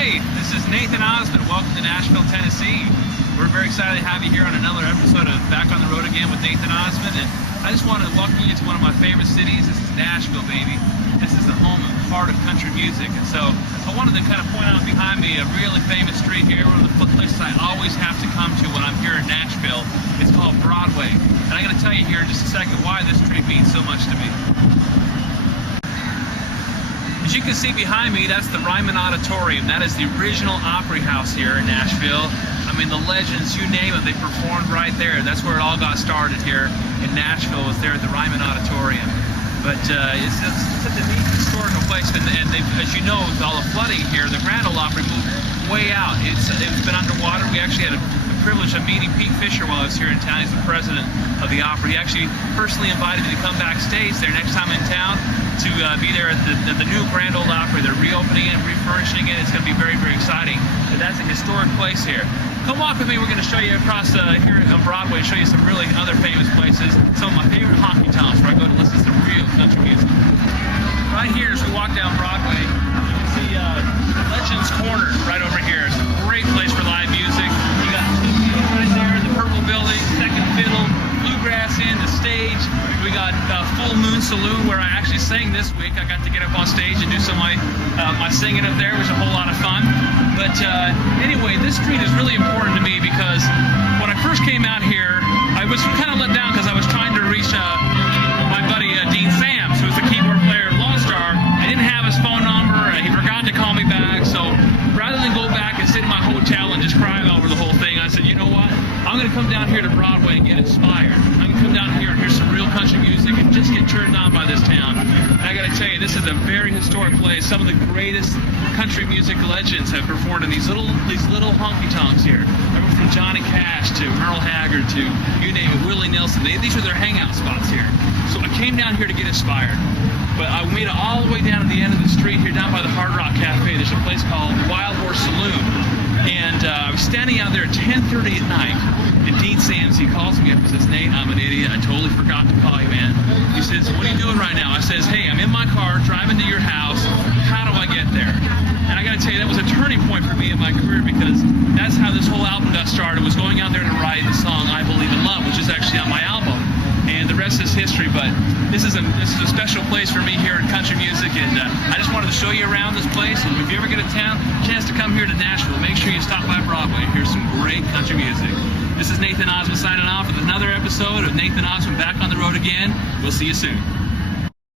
Hey, this is Nathan Osmond. Welcome to Nashville, Tennessee. We're very excited to have you here on another episode of Back on the Road Again with Nathan Osmond. And I just want to welcome you to one of my favorite cities. This is Nashville, baby. This is the home and heart of country music. And so I wanted to kind of point out behind me a really famous street here, one of the places I always have to come to when I'm here in Nashville. It's called Broadway. And I'm going to tell you here in just a second why this street means so much to me. As you can see behind me, that's the Ryman Auditorium. That is the original Opry House here in Nashville. I mean, the legends, you name it, they performed right there. That's where it all got started here in Nashville, was there at the Ryman Auditorium. But it's such a neat historical place, and as you know, with all the flooding here, the Grand Ole Opry moved way out. It's been underwater. We actually had the privilege of meeting Pete Fisher while I was here in town. He's the president of the Opry. He actually personally invited me to come backstage there next time in town to be there at the new Grand Ole Opry. They're reopening it, refurnishing it. It's going to be very, very exciting. But that's a historic place here. Come walk with me. We're going to show you across here on Broadway, show you some really other famous places. Some of my favorite honky tonks where I go to listen to some real country music. Right here, as we walk down Broadway, you can see Legends Corner right over here. It's a great place for live music. You got right there in the purple building, second fiddle, bluegrass in, the stage. We got Full Moon Saloon, where I actually sang this week. I got to get up on stage and do some of my singing up there, which was a whole lot of fun. But anyway, this street is really important to me because when I first came out here, I was kind of let down because I was trying to reach my buddy Dean Sams, who's the keyboard player of Lost Star. I didn't have his phone number. He forgot to call me back. So rather than go back and sit in my hotel and just cry over the whole thing, I said, you know what? I'm going to come down here to Broadway and get inspired. I'm going to come down here and hear some real country music and just get turned on by this town. And I got to tell you, this is a very historic place. Some of the greatest country music legends have performed in these little honky tonks here. Everyone from Johnny Cash to Merle Haggard to, you name it, Willie Nelson. These are their hangout spots here. So I came down here to get inspired. But I made it all the way down to the end of the street here, down by the Hard Rock Cafe. There's a place called Wild Horse Saloon. And I was standing out there at 10:30 at night, and Dean Sams, he calls me up and says, Nate, I'm an idiot. I totally forgot to call you, man. He says, what are you doing right now? I says, hey, I'm in my car driving to your house. How do I get there? And I got to tell you, that was a turning point for me in my career because that's how this whole album got started, was going out there to write the song I Believe in Love, which is actually on my album. And the rest is history, but this is a special place for me here in country music, and I just wanted to show you around this place. And if you ever get a chance to come here to Nashville, make sure you stop by Broadway and hear some great country music. This is Nathan Osmond signing off with another episode of Nathan Osmond Back on the Road Again. We'll see you soon.